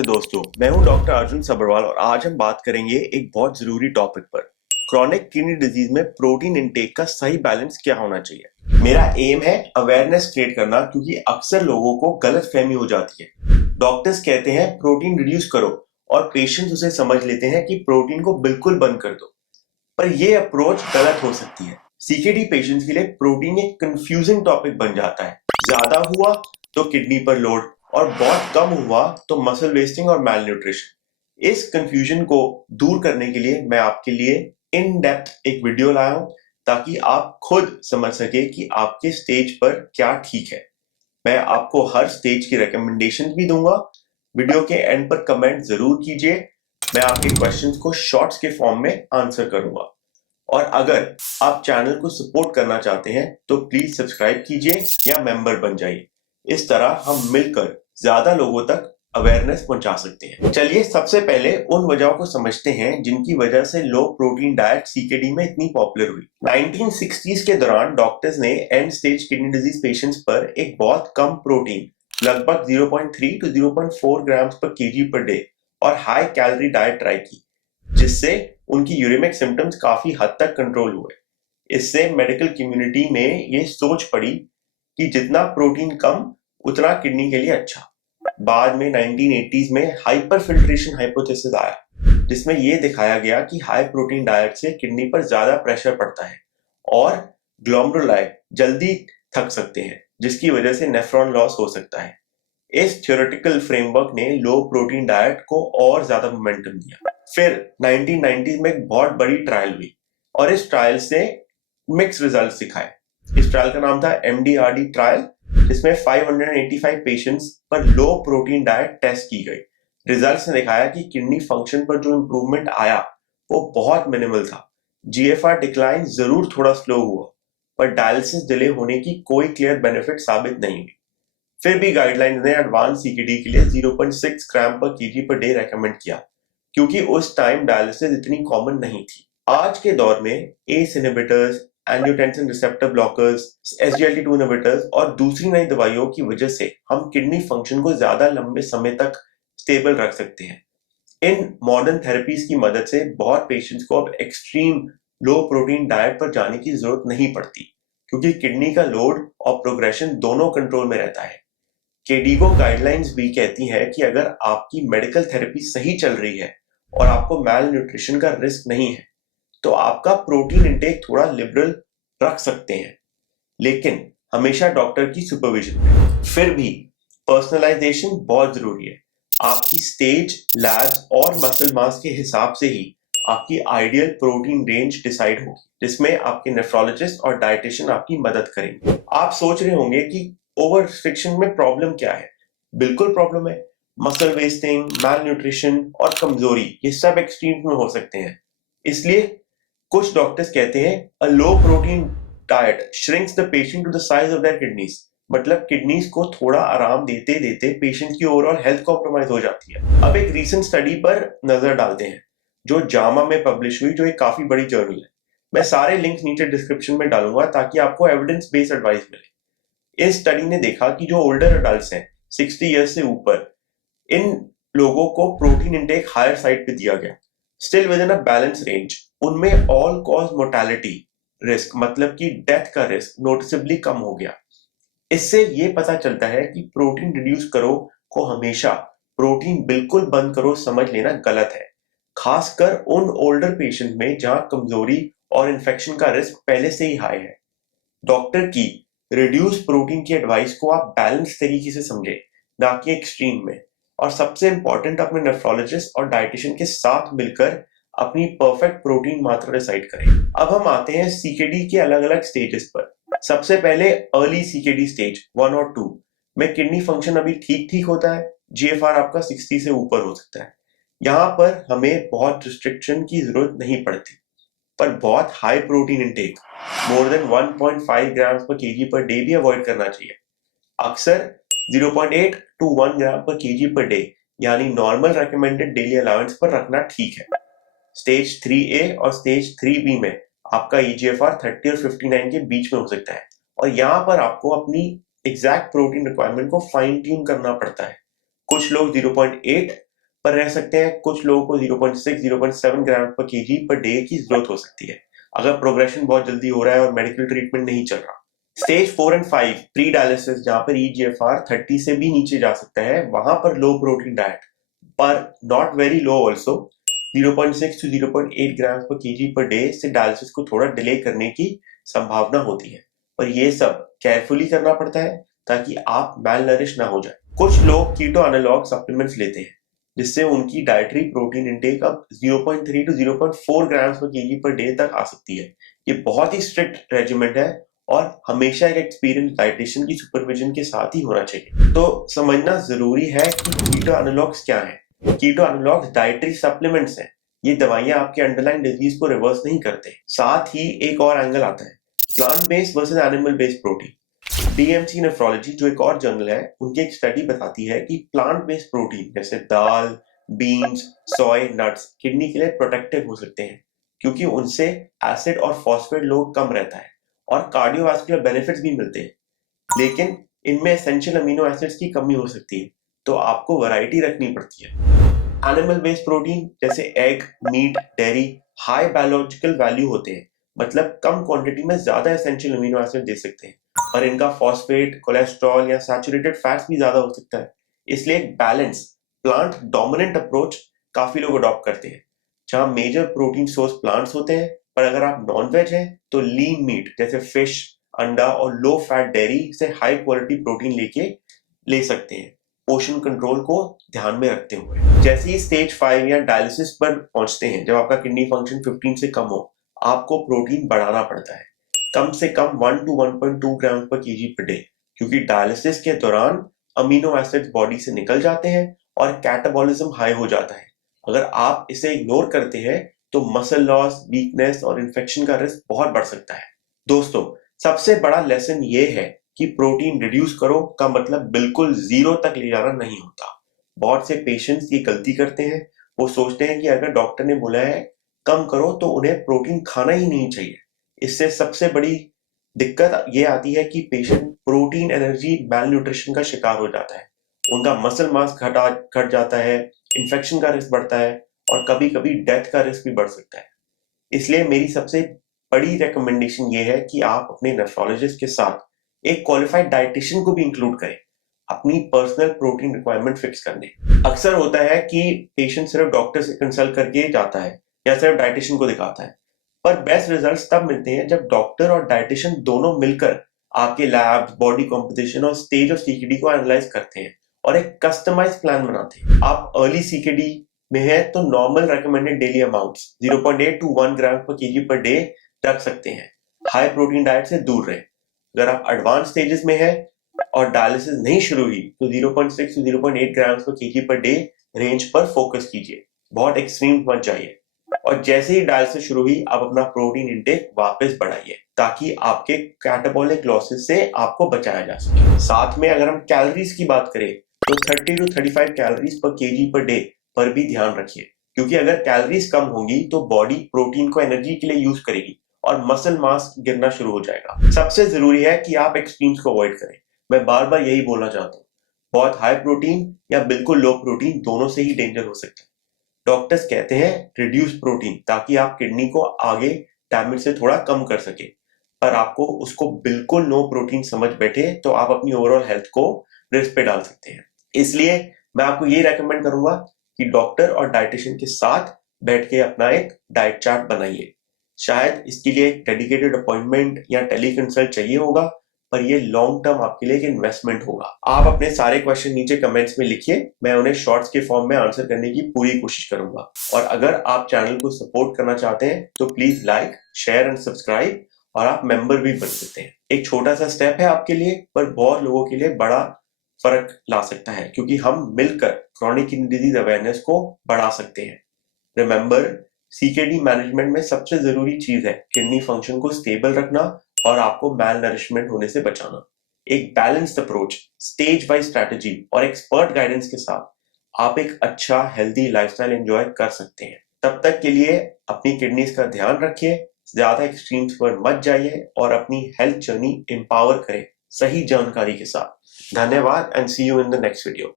नमस्ते दोस्तों, मैं हूं डॉक्टर अर्जुन सब्रवाल और आज हम बात करेंगे एक बहुत जरूरी टॉपिक पर। क्रॉनिक किडनी डिजीज में प्रोटीन इंटेक का सही बैलेंस क्या होना चाहिए। मेरा एम है अवेयरनेस क्रिएट करना, क्योंकि अक्सर लोगों को गलतफहमी हो जाती है। डॉक्टर्स कहते हैं प्रोटीन रिड्यूस करो और पेशेंट्स उसे समझ लेते हैं कि प्रोटीन को बिल्कुल बंद कर दो, पर यह अप्रोच गलत हो सकती है। सीकेडी पेशेंट्स के लिए प्रोटीन एक कंफ्यूजिंग टॉपिक बन जाता है। ज्यादा हुआ तो किडनी पर लोड और बहुत कम हुआ तो मसल वेस्टिंग और मैल न्यूट्रिशन। इस कंफ्यूजन को दूर करने के लिए मैं आपके लिए इन डेप्थ एक वीडियो लाया हूं, ताकि आप खुद समझ सके कि आपके स्टेज पर क्या ठीक है। मैं आपको हर स्टेज की रिकमेंडेशन भी दूंगा। वीडियो के एंड पर कमेंट जरूर कीजिए। मैं आपके क्वेश्चंस को शॉर्ट्स के फॉर्म में आंसर करूंगा। और अगर आप चैनल को सपोर्ट करना चाहते हैं तो प्लीज सब्सक्राइब कीजिए या मेंबर बन जाइए। इस तरह हम मिलकर ज्यादा लोगों तक अवेयरनेस पहुंचा सकते हैं। चलिए सबसे पहले उन वजहों को समझते हैं जिनकी वजह से लो प्रोटीन डाइट सीकेडी में इतनी पॉपुलर हुई। 1960s के दौरान डॉक्टर्स ने and stage kidney disease patients पर एक बहुत कम प्रोटीन, लगभग 0.3 to 0.4 ग्राम्स पर केजी पर डे और हाई कैलोरी डाइट ट्राई की, जिससे उनकी यूरेमिक सिम्टम्स काफी हद तक कंट्रोल हुए। इससे मेडिकल कम्युनिटी में ये सोच पड़ी कि जितना प्रोटीन कम उतना किडनी के लिए अच्छा। बाद में 1980s में हाइपर फिल्ट्रेशन हाइपोथेसिस आया, जिसमें यह दिखाया गया कि हाई प्रोटीन डाइट से किडनी पर ज्यादा प्रेशर पड़ता है और ग्लोमेरुलाई जल्दी थक सकते हैं, जिसकी वजह से नेफ्रॉन लॉस हो सकता है। इस थ्योरेटिकल फ्रेमवर्क ने लो प्रोटीन डाइट को और ज्यादा मोमेंटम दिया। फिर 1990s में एक बहुत बड़ी ट्रायल हुई और इस ट्रायल से मिक्स रिजल्ट्स दिखाए। इस ट्रायल का नाम था MDRD ट्रायल, जिसमें 585 पेशेंट्स पर लो प्रोटीन डाइट टेस्ट की गई। रिजल्ट्स ने दिखाया कि किडनी फंक्शन पर जो इंप्रूवमेंट आया वो बहुत मिनिमल था। GFR डिक्लाइन जरूर थोड़ा स्लो हुआ, पर डायलिसिस डिले होने की कोई क्लियर बेनिफिट साबित नहीं हुई। फिर भी गाइडलाइंस ने एडवांस सीकेडी के लिए 0.6 ग्राम पर केजी पर डे रेकमेंड किया, क्योंकि उस टाइम डायलिसिस इतनी कॉमन नहीं थी। आज के दौर में S inhibitors, angiotensin receptor blockers, SGLT2 inhibitors और दूसरी नई दवाइयों की वजह से हम किडनी फंक्शन को ज्यादा लंबे समय तक स्टेबल रख सकते हैं। इन मॉडर्न थेरेपीज की मदद से बहुत पेशेंट्स को अब एक्सट्रीम लो प्रोटीन डाइट पर जाने की जरूरत नहीं पड़ती, क्योंकि किडनी का लोड और प्रोग्रेशन दोनों कंट्रोल में रहता है। केडीगो गाइडलाइंस भी कहती है कि अगर आपकी मेडिकल थेरेपी सही चल रही है और आपको मैल न्यूट्रिशन का रिस्क नहीं है, तो आपका प्रोटीन इंटेक थोड़ा लिबरल रख सकते हैं, लेकिन हमेशा डॉक्टर की सुपरविजन में। फिर भी पर्सनलाइजेशन बहुत जरूरी है। आपकी स्टेज, लैब्स और मसल मास के हिसाब से ही आपकी आइडियल प्रोटीन रेंज डिसाइड होगी, जिसमें आपके नेफ्रोलॉजिस्ट और डाइटिशियन आपकी मदद करेंगे। आप सोच रहे होंगे कि ओवर रिस्ट्रिक्शन में प्रॉब्लम क्या है। बिल्कुल प्रॉब्लम है। मसल वेस्टिंग, मैल न्यूट्रिशन और कमजोरी, ये सब एक्सट्रीम्स में हो सकते हैं। इसलिए कुछ डॉक्टर्स कहते हैं a low protein diet shrinks the patient to the size of their kidneys. मतलब किडनीज को थोड़ा आराम देते देते पेशेंट की ओवरऑल हेल्थ कॉम्प्रोमाइज हो जाती है। अब एक रीसेंट स्टडी पर नजर डालते हैं, जो जामा में पब्लिश हुई, जो एक काफी बड़ी जर्नल है। मैं सारे लिंक्स नीचे डिस्क्रिप्शन में डालूंगा, ताकि आपको एविडेंस बेस्ड एडवाइस मिले। इस स्टडी ने देखा कि जो ओल्डर अडल्ट्स हैं 60 ईयर्स से ऊपर, इन लोगों को प्रोटीन इंटेक हायर साइड पे दिया गया, still with in a balance range. उनमें ऑल कॉज मोर्टेलिटी रिस्क, मतलब कि डेथ का रिस्क, नोटिसेबली कम हो गया। इससे ये पता चलता है कि प्रोटीन रिड्यूस करो को हमेशा प्रोटीन बिल्कुल बंद करो समझ लेना गलत है, खासकर उन ओल्डर पेशेंट में जहां कमजोरी और इन्फेक्शन का रिस्क पहले से ही हाई है। डॉक्टर की रिड्यूस प्रोटीन की एडवाइस को आप बैलेंस तरीके से समझे, ना कि एक्सट्रीम में। और सबसे इंपॉर्टेंट, अपने नेफ्रोलॉजिस्ट और डाइटिशियन के साथ मिलकर अपनी परफेक्ट प्रोटीन मात्रा डिसाइड करें। अब हम आते हैं सीकेडी के अलग अलग स्टेजेस पर। सबसे पहले अर्ली सीकेडी स्टेज 1 और 2 में किडनी फंक्शन अभी ठीक ठीक होता है। GFR आपका 60 से ऊपर हो सकता है। यहाँ पर हमें बहुत रिस्ट्रिक्शन की जरूरत नहीं पड़ती, पर बहुत high protein intake, more than 1.5 grams पर केजी पर डे भी अवॉइड करना चाहिए। अक्सर 0.8 to 1 ग्राम पर केजी पर डे, यानी नॉर्मल रेकमेंडेड डेली अलाउंस पर रखना ठीक है। स्टेज 3A और स्टेज 3B में आपका EGFR 30 और 59 के बीच में हो सकता है, और यहाँ पर आपको अपनी एग्जैक्ट प्रोटीन रिक्वायरमेंट को फाइन ट्यून करना पड़ता है। कुछ लोग 0.8 पर रह सकते हैं। कुछ लोगों को 0.6 0.7 ग्राम पर केजी पर डे की जरूरत हो सकती है अगर प्रोग्रेशन बहुत जल्दी हो रहा है और मेडिकल ट्रीटमेंट नहीं चल रहा। स्टेज 4 एंड 5 प्री डायलिसिस, जहां पर ईजीएफआर 30 से भी नीचे जा सकता है, वहां पर लो प्रोटीन डाइट, पर not very low also, 0.6 to 0.8 ग्राम पर केजी पर डे से डायलिसिस को थोड़ा डिले करने की संभावना होती है। पर ये सब केयरफुली करना पड़ता है ताकि आप मैल नरिश ना हो जाए। कुछ लोग कीटो एनालॉग सप्लीमेंट्स लेते हैं जिससे उनकी डाइटरी प्रोटीन इंटेक अब 0.3 to 0.4 ग्राम पर केजी पर डे तक आ सकती है। ये बहुत ही स्ट्रिक्ट रेजिमेंट है और हमेशा एक एक्सपीरियंस डाइटिशियन की सुपरविजन के साथ ही होना चाहिए। तो समझना जरूरी है कि कीटो एनालॉग्स क्या है। कीटो एनालॉग्स डाइटरी सप्लीमेंट्स हैं। ये दवाइयां आपके अंडरलाइन डिजीज को रिवर्स नहीं करते। साथ ही एक और एंगल आता है, plant based versus animal based protein. DMC nephrology जो एक और जर्नल है, उनकी एक स्टडी बताती है कि प्लांट बेस्ड प्रोटीन जैसे दाल, बीन्स, सोय, नट्स किडनी के लिए प्रोटेक्टिव हो सकते हैं क्योंकि उनसे एसिड और फॉस्फेट लोड कम रहता है और कार्डियोवास्कुलर बेनिफिट्स भी मिलते हैं। लेकिन इनमें एसेंशियल अमीनो एसिड्स की कमी हो सकती है, तो आपको वैरायटी रखनी पड़ती है। एनिमल बेस्ड प्रोटीन जैसे egg, meat, dairy high biological value होते हैं, मतलब कम क्वांटिटी में ज्यादा एसेंशियल अमीनो एसिड दे सकते हैं, और इनका फॉस्फेट, कोलेस्ट्रॉल या सैचुरेटेड फैट्स भी ज्यादा हो सकता है। इसलिए एक बैलेंस प्लांट डोमिनेंट अप्रोच काफी लोग अडॉप्ट करते हैं, जहां मेजर प्रोटीन सोर्स प्लांट्स होते हैं। पर अगर आप नॉन वेज हैं तो लीन मीट जैसे फिश, अंडा और लो फैट डेयरी से हाई क्वालिटी प्रोटीन ले सकते हैं, पोषण कंट्रोल को ध्यान में रखते हुए। जैसे ही स्टेज 5 या डायलिसिस पर पहुंचते हैं, जब आपका किडनी फंक्शन 15 से कम हो, आपको प्रोटीन बढ़ाना पड़ता है, कम से कम 1 to 1.2 ग्राम पर केजी पर डे, क्योंकि डायलिसिस के दौरान अमीनो एसिड्स बॉडी से निकल जाते हैं और कैटाबॉलिज्म हाई हो जाता है। अगर आप इसे इग्नोर करते हैं तो मसल लॉस, वीकनेस और इन्फेक्शन का रिस्क बहुत बढ़ सकता है। दोस्तों, सबसे बड़ा लेसन ये है कि प्रोटीन रिड्यूस करो का मतलब बिल्कुल जीरो तक ले जाना नहीं होता। बहुत से पेशेंट्स ये गलती करते हैं, वो सोचते हैं कि अगर डॉक्टर ने बोला है कम करो तो उन्हें प्रोटीन खाना ही नहीं चाहिए। इससे सबसे बड़ी दिक्कत ये आती है कि पेशेंट प्रोटीन एनर्जी मैलन्यूट्रिशन का शिकार हो जाता है, उनका मसल मास घट जाता है, इन्फेक्शन का रिस्क बढ़ता है और कभी कभी डेथ का रिस्क भी बढ़ सकता है। इसलिए मेरी सबसे बड़ी रिकमेंडेशन ये है कि आप अपने नेफ्रोलॉजिस्ट के साथ एक क्वालिफाइड डाइटिशियन को भी इंक्लूड करें अपनी पर्सनल प्रोटीन रिक्वायरमेंट फिक्स करने। अक्सर होता है कि पेशेंट सिर्फ डॉक्टर से कंसल्ट करके जाता है या सिर्फ डाइटिशियन को दिखाता है, पर बेस्ट रिजल्ट्स तब मिलते हैं जब डॉक्टर और डाइटिशियन दोनों मिलकर आपके लैब्स, बॉडी कॉम्पोजिशन और स्टेज ऑफ सीकेडी को एनालाइज करते हैं और एक कस्टमाइज प्लान बनाते हैं। आप अर्ली सीकेडी में है तो normal recommended daily amounts 0.8 to 1 ग्राम पर केजी पर डे रख सकते हैं। हाई प्रोटीन डाइट से दूर रहें। अगर आप एडवांस स्टेजेस में है और डायलिसिस नहीं शुरू हुई तो 0.6 to 0.8 ग्राम पर केजी पर डे रेंज पर फोकस कीजिए, बहुत एक्सट्रीम मत जाइए। और जैसे ही डायलिसिस शुरू हुई, आप अपना प्रोटीन इंटेक वापस बढ़ाइए ताकि आपके कैटाबॉलिक लॉसेस से आपको बचाया जा सके। साथ में अगर हम कैलोरीज की बात करें तो 30 to 35 कैलोरीज पर केजी पर डे पर भी ध्यान रखिए, क्योंकि अगर कैलोरीज कम होंगी तो बॉडी प्रोटीन को एनर्जी के लिए यूज करेगी और मसल मास गिरना शुरू हो जाएगा। सबसे जरूरी है कि आप एक्सट्रीम्स को अवॉइड करें। मैं बार बार यही बोलना चाहता हूँ, बहुत हाई प्रोटीन या बिल्कुल लो प्रोटीन दोनों से ही डेंजर हो सकता है। डॉक्टर्स कहते हैं रिड्यूस प्रोटीन ताकि आप किडनी को आगे डैमेज से थोड़ा कम कर सके, पर आपको उसको बिल्कुल नो प्रोटीन समझ बैठे तो आप अपनी ओवरऑल हेल्थ को रिस्क पे डाल सकते हैं। इसलिए मैं आपको ये रेकमेंड करूंगा कि डॉक्टर और डाइटिशियन के साथ बैठ के अपना एक डाइट चार्ट बनाइए। शायद इसके लिए एक डेडिकेटेड अपॉइंटमेंट या टेली कंसल्ट चाहिए होगा, पर ये लॉन्ग टर्म आपके लिए एक इन्वेस्टमेंट होगा। आप अपने सारे क्वेश्चन नीचे कमेंट्स में लिखिए, मैं उन्हें शॉर्ट्स के फॉर्म में आंसर करने की पूरी कोशिश करूंगा। और अगर आप चैनल को सपोर्ट करना चाहते हैं तो please like, share and subscribe, और आप मेंबर भी बन सकते हैं। एक छोटा सा स्टेप है आपके लिए, पर बहुत लोगों के लिए बड़ा फर्क ला सकता है, क्योंकि हम मिलकर क्रॉनिक किडनी डिजीज अवेयरनेस को बढ़ा सकते हैं। रिमेंबर, सीकेडी मैनेजमेंट में सबसे जरूरी चीज है किडनी फंक्शन को स्टेबल रखना और आपको मैल नरिशमेंट होने से बचाना। एक balanced approach, stage wise strategy और एक्सपर्ट गाइडेंस के साथ आप एक अच्छा हेल्दी लाइफस्टाइल एंजॉय कर सकते हैं। तब तक के लिए अपनी किडनीज का ध्यान रखिए, ज्यादा एक्सट्रीम्स पर मत जाइए और अपनी हेल्थ जर्नी एम्पावर करें सही जानकारी के साथ। धन्यवाद and see you in the next video.